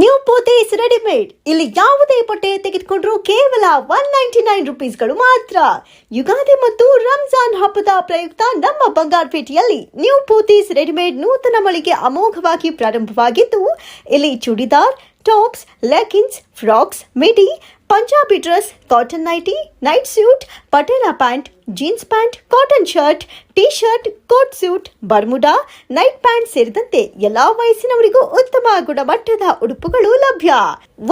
New ಪೋತೇಸ್ readymade ಇಲ್ಲಿ ಯಾವುದೇ ಬಟ್ಟೆ ತೆಗೆದುಕೊಂಡ್ರು ಕೇವಲ ಒನ್ ನೈಂಟಿ ನೈನ್ ರುಪೀಸ್ಗಳು ಮಾತ್ರ. ಯುಗಾದಿ ಮತ್ತು ರಂಜಾನ್ ಹಬ್ಬದ ಪ್ರಯುಕ್ತ ನಮ್ಮ ಬಂಗಾರಪೇಟೆಯಲ್ಲಿ ನ್ಯೂ ಪೋತೀಸ್ ರೆಡಿಮೇಡ್ ನೂತನ ಮಳಿಗೆ ಅಮೋಘವಾಗಿ ಪ್ರಾರಂಭವಾಗಿದ್ದು, ಇಲ್ಲಿ churidar, tops leggings frocks, midi Punjabi dress cotton nightie night suit Patiala pant jeans pant cotton shirt T shirt coat suit Bermuda night pant ಸೇರಿದಂತೆ ಎಲ್ಲಾ ವಯಸ್ಸಿನವರಿಗೂ ಉತ್ತಮ ಗುಣಮಟ್ಟದ ಉಡುಪುಗಳು ಲಭ್ಯ.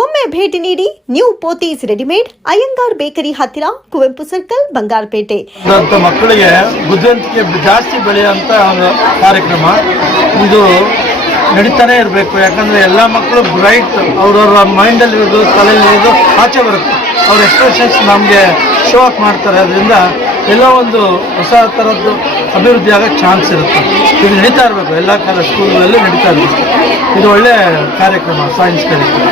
ಒಮ್ಮೆ ಭೇಟಿ ನೀಡಿ new Pothys readymade Iyengar bakery ಹತ್ತಿರ, ಕುವೆಂಪು ಸರ್ಕಲ್ ಬಂಗಾರಪೇಟೆ. ಮಕ್ಕಳಿಗೆ ಜಾಸ್ತಿ ಬೆಳೆಯುವಂತ ಕಾರ್ಯಕ್ರಮ. ಇದು ನಡೀತಾನೆ ಇರಬೇಕು ಯಾಕಂದರೆ ಎಲ್ಲ ಮಕ್ಕಳು ಬ್ರೈಟ್ ಅವ್ರವ್ರ ಮೈಂಡಲ್ಲಿರೋದು ತಲೆಯಲ್ಲಿ ಇರೋದು ಆಚೆ ಬರುತ್ತೆ ಅವ್ರ ಎಕ್ಸ್ಪ್ರೆಷನ್ಸ್ ನಮಗೆ ಶೋ ಆಫ್ ಮಾಡ್ತಾರೆ ಅದರಿಂದ ಎಲ್ಲ ಒಂದು ಹೊಸ ಥರದ್ದು ಅಭಿವೃದ್ಧಿ ಆಗೋ ಚಾನ್ಸ್ ಇರುತ್ತೆ ಇದು ನಡೀತಾ ಇರಬೇಕು ಎಲ್ಲ ಕಾಲ ಸ್ಕೂಲ್ಗಳಲ್ಲೂ ನಡೀತಾ ಇರಬೇಕು ಇದು ಒಳ್ಳೆ ಕಾರ್ಯಕ್ರಮ ಸೈನ್ಸ್ ಕಾರ್ಯಕ್ರಮ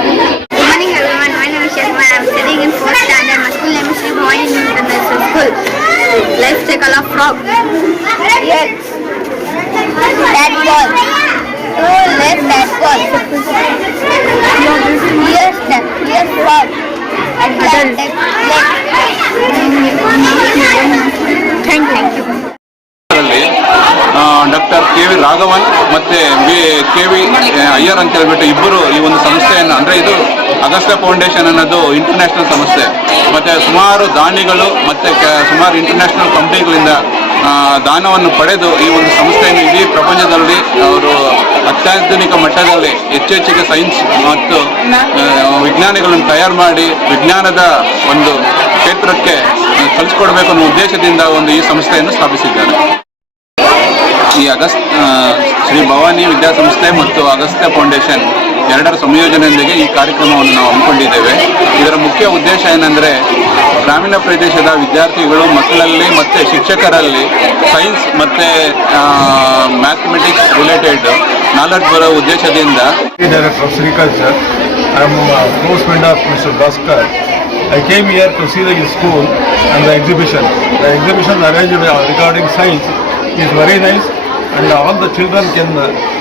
Good morning everyone, my name is Sharma. I'm studying in 4th standard. My school name is Sri Bhavani International School. Let's take a look frog. Yes. That ball. Left left. Doctor K V Raghavan ಮತ್ತೆ B, K V Iyer ಅಂತ ಹೇಳ್ಬಿಟ್ಟು ಇಬ್ಬರು ಈ ಒಂದು ಸಂಸ್ಥೆಯನ್ನು, ಅಂದ್ರೆ ಇದು August foundation ಅನ್ನೋದು ಇಂಟರ್ನ್ಯಾಷನಲ್ ಸಂಸ್ಥೆ ಮತ್ತೆ ಸುಮಾರು ದಾನಿಗಳು ಮತ್ತೆ ಸುಮಾರು ಇಂಟರ್ನ್ಯಾಷನಲ್ ಕಂಪ್ನಿಗಳಿಂದ ದಾನವನ್ನು ಪಡೆದು ಈ ಒಂದು ಸಂಸ್ಥೆಯನ್ನು ಇಡೀ ಪ್ರಪಂಚದಲ್ಲಿ ಅವರು ಅತ್ಯಾಧುನಿಕ ಮಟ್ಟದಲ್ಲಿ ಹೆಚ್ಚೆಚ್ಚಿಗೆ ಸೈನ್ಸ್ ಮತ್ತು ವಿಜ್ಞಾನಿಗಳನ್ನು ತಯಾರು ಮಾಡಿ ವಿಜ್ಞಾನದ ಒಂದು ಕ್ಷೇತ್ರಕ್ಕೆ ಕಲಿಸ್ಕೊಡ್ಬೇಕು ಅನ್ನೋ ಉದ್ದೇಶದಿಂದ ಒಂದು ಈ ಸಂಸ್ಥೆಯನ್ನು ಸ್ಥಾಪಿಸಿದ್ದಾರೆ. ಈ ಅಗಸ್ ಶ್ರೀ ಭವಾನಿ ವಿದ್ಯಾಸಂಸ್ಥೆ ಮತ್ತು ಅಗಸ್ತ್ಯ ಫೌಂಡೇಶನ್ ಎರಡರ ಸಂಯೋಜನೆಯೊಂದಿಗೆ ಈ ಕಾರ್ಯಕ್ರಮವನ್ನು ನಾವು ಹಮ್ಮಿಕೊಂಡಿದ್ದೇವೆ. ಇದರ ಮುಖ್ಯ ಉದ್ದೇಶ ಏನಂದರೆ ಗ್ರಾಮೀಣ ಪ್ರದೇಶದ ವಿದ್ಯಾರ್ಥಿಗಳು ಮಕ್ಕಳಲ್ಲಿ ಮತ್ತು ಶಿಕ್ಷಕರಲ್ಲಿ ಸೈನ್ಸ್ ಮತ್ತು ಮ್ಯಾಥಮೆಟಿಕ್ಸ್ ರಿಲೇಟೆಡ್ ನಾಲೆಡ್ಜ್ ಬರೋ ಉದ್ದೇಶದಿಂದ director of ಸಿರಿಕಲ್ sir I am close friend of mister Bhaskar I came here to see the school and the exhibition the exhibition arranged regarding science is very nice and all the children can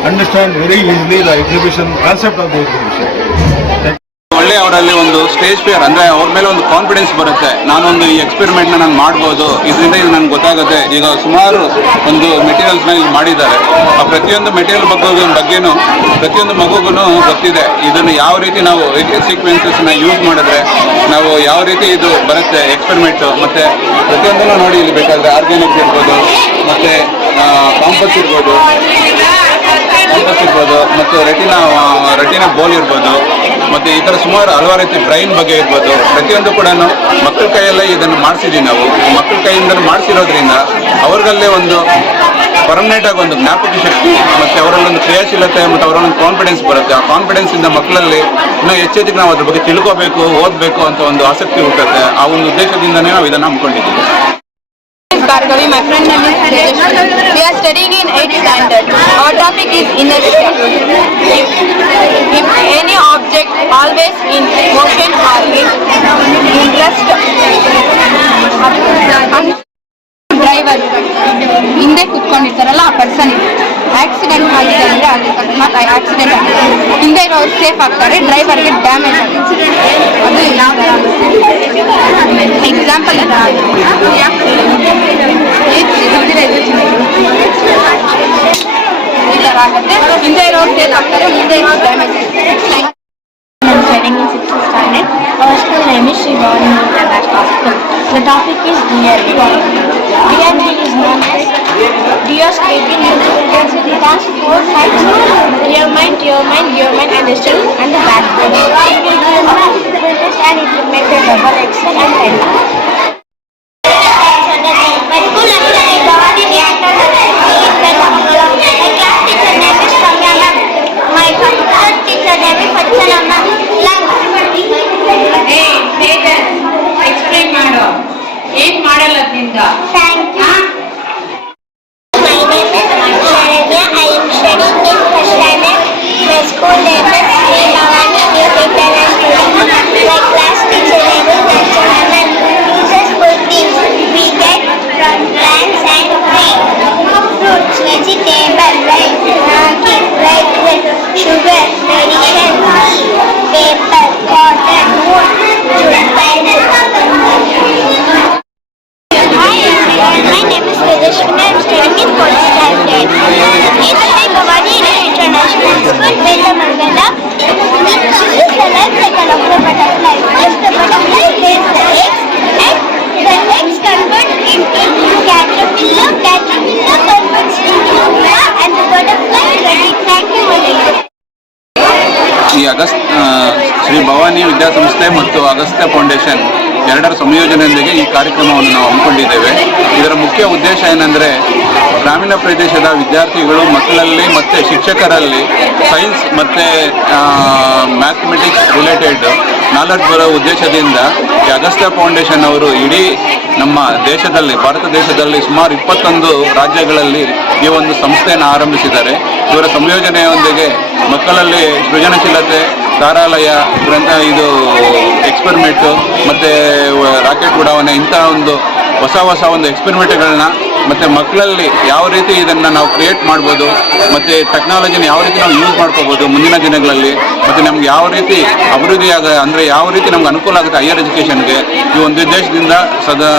understand very easily the exhibition concept of the exhibition ಒಳ್ಳೆ ಅವರಲ್ಲಿ ಒಂದು stage fear ಅಂದ್ರೆ ಅವ್ರ ಮೇಲೆ ಒಂದು confidence ಬರುತ್ತೆ. ನಾನೊಂದು ಈ ಎಕ್ಸ್ಪೆರಿಮೆಂಟ್ ನಾನು ಮಾಡ್ಬೋದು. ಇದರಿಂದ ಇದು ನನಗೆ ಗೊತ್ತಾಗುತ್ತೆ. ಈಗ ಸುಮಾರು ಒಂದು ಮೆಟೀರಿಯಲ್ಸ್ನ ಇಲ್ಲಿ ಮಾಡಿದ್ದಾರೆ. ಆ ಪ್ರತಿಯೊಂದು ಮೆಟೀರಿಯಲ್ ಬಗ್ಗೆ ಬಗ್ಗೆನೂ, ಪ್ರತಿಯೊಂದು ಮಗುಗೂ ಗೊತ್ತಿದೆ. ಇದನ್ನು ಯಾವ ರೀತಿ ನಾವು ಸೀಕ್ವೆನ್ಸಸ್ನ ಯೂಸ್ ಮಾಡಿದ್ರೆ ನಾವು ಯಾವ ರೀತಿ ಇದು ಬರುತ್ತೆ ಎಕ್ಸ್ಪೆರಿಮೆಂಟು ಮತ್ತೆ ಪ್ರತಿಯೊಂದನ್ನು ನೋಡಿ ಇಲ್ಲಿ ಬೇಕಾದ್ರೆ ಆರ್ಗ್ಯಾನಿಕ್ ಇರ್ಬೋದು, ಮತ್ತೆ ಕಾಂಪಸ್ ಇರ್ಬೋದು. ಕಾಂಪಸ್ ಇರ್ಬೋದು ಮತ್ತು ರೆಟಿನಾ ರೆಟಿನಾ ಬೋಲ್ ಇರ್ಬೋದು, ಮತ್ತು ಈ ಥರ ಸುಮಾರು ಹಲವಾರು ರೀತಿ ಬ್ರೈನ್ ಬಗ್ಗೆ ಇರ್ಬೋದು. ಪ್ರತಿಯೊಂದು ಕೂಡ ಮಕ್ಕಳ ಕೈಯಲ್ಲೇ ಇದನ್ನು ಮಾಡಿಸಿದ್ದೀವಿ ನಾವು. ಮಕ್ಕಳ ಕೈಯಿಂದ ಮಾಡಿಸಿರೋದ್ರಿಂದ ಅವ್ರಿಗಲ್ಲೇ ಒಂದು ಪರ್ಮನೆಂಟ್ ಆಗಿ ಒಂದು ಜ್ಞಾಪಕ ಶಕ್ತಿ, ಮತ್ತು ಅವರಲ್ಲೊಂದು ಕ್ರಿಯಾಶೀಲತೆ, ಮತ್ತು ಅವರಲ್ಲೊಂದು ಕಾನ್ಫಿಡೆನ್ಸ್ ಬರುತ್ತೆ. ಆ ಕಾನ್ಫಿಡೆನ್ಸ್ ಇಂದ ಮಕ್ಕಳಲ್ಲಿ ಇನ್ನೂ ಹೆಚ್ಚೆಚ್ಚಿಗೆ ನಾವು ಅದ್ರ ಬಗ್ಗೆ ತಿಳ್ಕೋಬೇಕು, ಓದಬೇಕು ಅಂತ ಒಂದು ಆಸಕ್ತಿ ಹುಟ್ಟುತ್ತೆ. ಆ ಒಂದು ಉದ್ದೇಶದಿಂದನೇ ನಾವು ಇದನ್ನು ಹಮ್ಮಿಕೊಂಡಿದ್ದೀವಿ. Bhargavi, my friend name is Tejashri. We are studying in 8th standard. Our topic is inertia. If, if any object always in motion or in, interest rest, driver ಹಿಂದೆ ಕುತ್ಕೊಂಡಿರ್ತಾರಲ್ಲ ಆ ಪರ್ಸನ್ ಆಕ್ಸಿಡೆಂಟ್ ಆಗಿದೆ ಅಂದ್ರೆ ಅಲ್ಲಿ ಅಕಸ್ಮಾತ್ ಆಕ್ಸಿಡೆಂಟ್ ಆಗಿದೆ ಹಿಂದೆ ಇರೋರು ಸೇಫ್ ಆಗ್ತಾರೆ ಡ್ರೈವರ್ಗೆ ಡ್ಯಾಮೇಜ್ ಆಗುತ್ತೆ ಅದು ಯಾವ ಥರ ಎಕ್ಸಾಂಪಲ್ ಈ ಥರ ಆಗುತ್ತೆ ಹಿಂದೆ ಇರೋ ಫೇಲ್ ಆಗ್ತಾರೆ ಮುಂದೆ ಇರೋ ಡ್ಯಾಮೇಜ್ ನನ್ನ training six standard first name task 4, 5, rear mind, rear mind, rear mind and the shell and the backbone. It will give us and it will make the double excel and 10. My name is Tejashwini. I am studying in fourth standard. Ethanai Bhavani in International School, Bella Mangala. She is the life cycle of the butterfly. First the butterfly lays the eggs and the eggs convert into caterpillar. Caterpillar converts into flower and the butterfly ready to ಈ August Shri Bhavani ವಿದ್ಯಾಸಂಸ್ಥೆ ಮತ್ತು Agastya foundation ಎರಡರ ಸಂಯೋಜನೆಯೊಂದಿಗೆ ಈ ಕಾರ್ಯಕ್ರಮವನ್ನು ನಾವು ಹಮ್ಮಿಕೊಂಡಿದ್ದೇವೆ. ಇದರ ಮುಖ್ಯ ಉದ್ದೇಶ ಏನಂದರೆ, ಗ್ರಾಮೀಣ ಪ್ರದೇಶದ ವಿದ್ಯಾರ್ಥಿಗಳು ಮಕ್ಕಳಲ್ಲಿ ಮತ್ತು ಶಿಕ್ಷಕರಲ್ಲಿ ಸೈನ್ಸ್ ಮತ್ತು ಮ್ಯಾಥಮೆಟಿಕ್ಸ್ ರಿಲೇಟೆಡ್ ನಾಲೆಡ್ಜ್ ಬರೋ ಉದ್ದೇಶದಿಂದ ಅಗಸ್ತ್ಯ ಫೌಂಡೇಶನ್ ಅವರು ಇಡೀ ನಮ್ಮ ದೇಶದಲ್ಲಿ, ಭಾರತ ದೇಶದಲ್ಲಿ ಸುಮಾರು ಇಪ್ಪತ್ತೊಂದು ರಾಜ್ಯಗಳಲ್ಲಿ ಈ ಒಂದು ಸಂಸ್ಥೆಯನ್ನು ಆರಂಭಿಸಿದ್ದಾರೆ. ಇವರ ಸಂಯೋಜನೆಯೊಂದಿಗೆ ಮಕ್ಕಳಲ್ಲಿ ಸೃಜನಶೀಲತೆ ಧಾರಾಲಯ ಗ್ರಂಥ, ಇದು ಎಕ್ಸ್ಪೆರಿಮೆಂಟು ಮತ್ತು ರಾಕೆಟ್ ಉಡಾವಣೆ, ಇಂಥ ಒಂದು ಹೊಸ ಹೊಸ ಒಂದು ಎಕ್ಸ್ಪೆರಿಮೆಂಟ್ಗಳನ್ನ ಮತ್ತು ಮಕ್ಕಳಲ್ಲಿ ಯಾವ ರೀತಿ ಇದನ್ನು ನಾವು ಕ್ರಿಯೇಟ್ ಮಾಡ್ಬೋದು, ಮತ್ತು ಟೆಕ್ನಾಲಜಿನ ಯಾವ ರೀತಿ ನಾವು ಯೂಸ್ ಮಾಡ್ಕೋಬೋದು ಮುಂದಿನ ದಿನಗಳಲ್ಲಿ, ಮತ್ತು ನಮ್ಗೆ ಯಾವ ರೀತಿ ಅಭಿವೃದ್ಧಿ ಆಗ, ಅಂದರೆ ಯಾವ ರೀತಿ ನಮ್ಗೆ ಅನುಕೂಲ ಆಗುತ್ತೆ ಹೈಯರ್ ಎಜುಕೇಷನ್ಗೆ ಈ ಒಂದು ಉದ್ದೇಶದಿಂದ ಸದಾ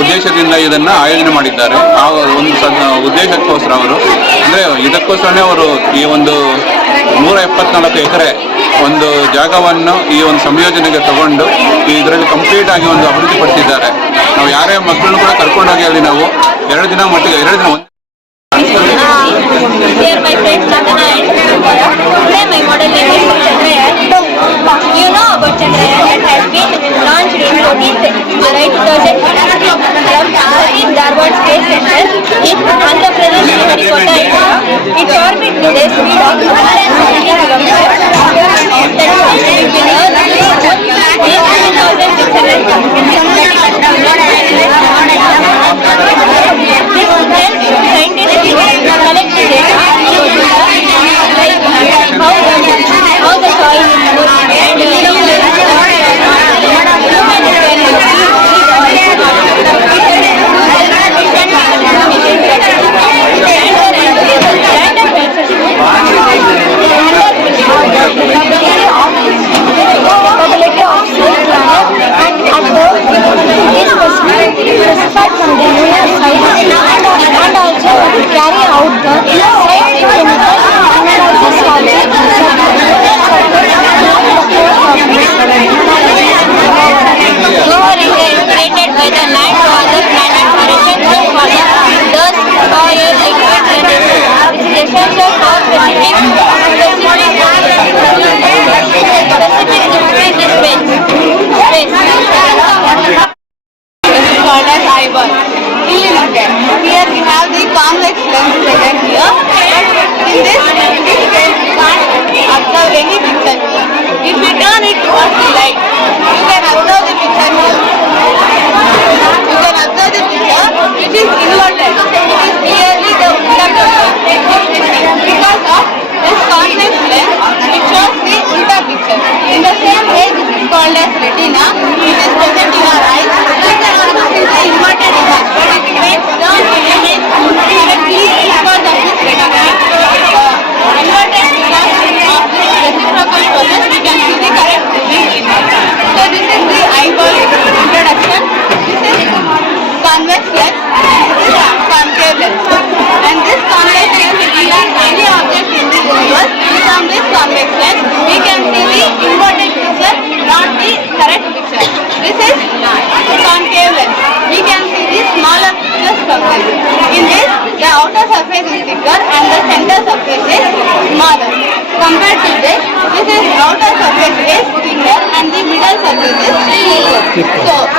ಉದ್ದೇಶದಿಂದ ಇದನ್ನು ಆಯೋಜನೆ ಮಾಡಿದ್ದಾರೆ. ಆ ಒಂದು ಸದ, ಉದ್ದೇಶಕ್ಕೋಸ್ಕರ ಅವರು, ಅಂದರೆ ಇದಕ್ಕೋಸ್ಕರನೇ ಅವರು ಈ ಒಂದು ನೂರ ಎಪ್ಪತ್ನಾಲ್ಕು ಎಕರೆ ಒಂದು ಜಾಗವನ್ನು ಈ ಒಂದು ಸಂಯೋಜನೆಗೆ ತಗೊಂಡು ಇದರಲ್ಲಿ ಕಂಪ್ಲೀಟ್ ಆಗಿ ಒಂದು ಅಭಿವೃದ್ಧಿ ಪಡಿಸಿದ್ದಾರೆ. ನಾವು ಯಾರೇ ಮಕ್ಕಳನ್ನು ಕೂಡ ಕರ್ಕೊಂಡೋಗಿ ಅಲ್ಲಿ ನಾವು ಎರಡು ದಿನ ಮಟ್ಟಿಗೆ, ಎರಡು ದಿನ ಒಂದು টিপ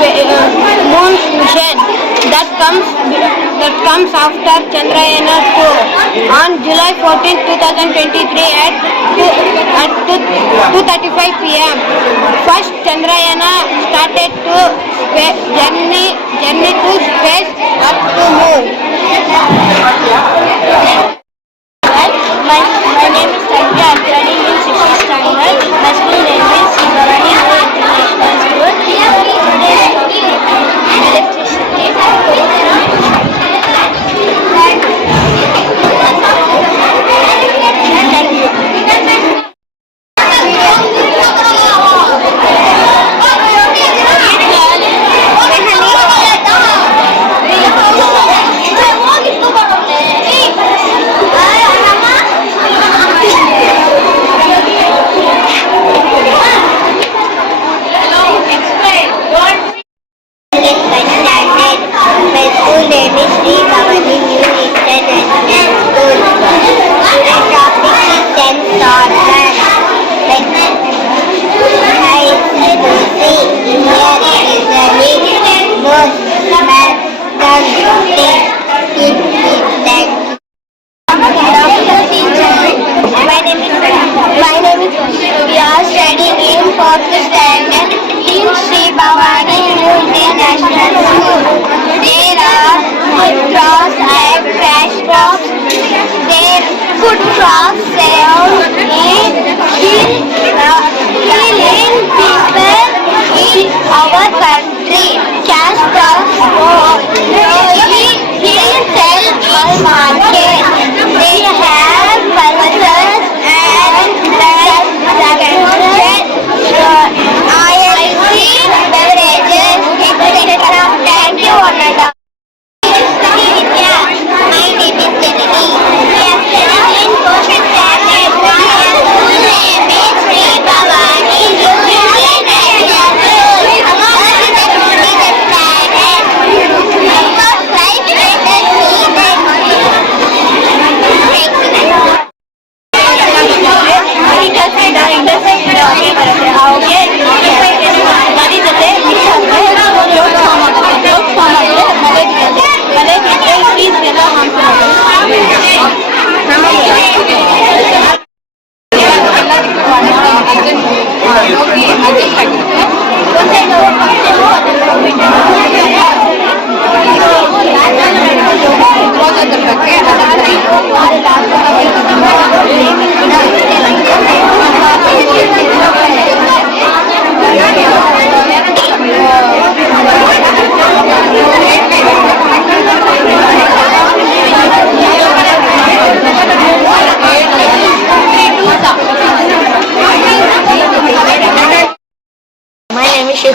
moon mission that comes that comes after chandrayaan 2 on July 14, 2023 at 2, at 2, 2:35 p.m. First chandrayaan started to journey journey to space up to moon.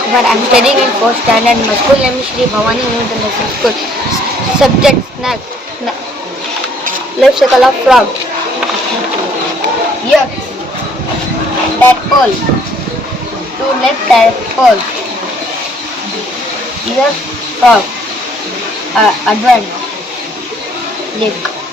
Akbar. I am studying in 4th standard. My school name is Shri Bhavani International School. Subject snack. Life cycle of frog. Yuck. Tadpole. Two leg tadpole. Ear frog. Uh, advent. Lick.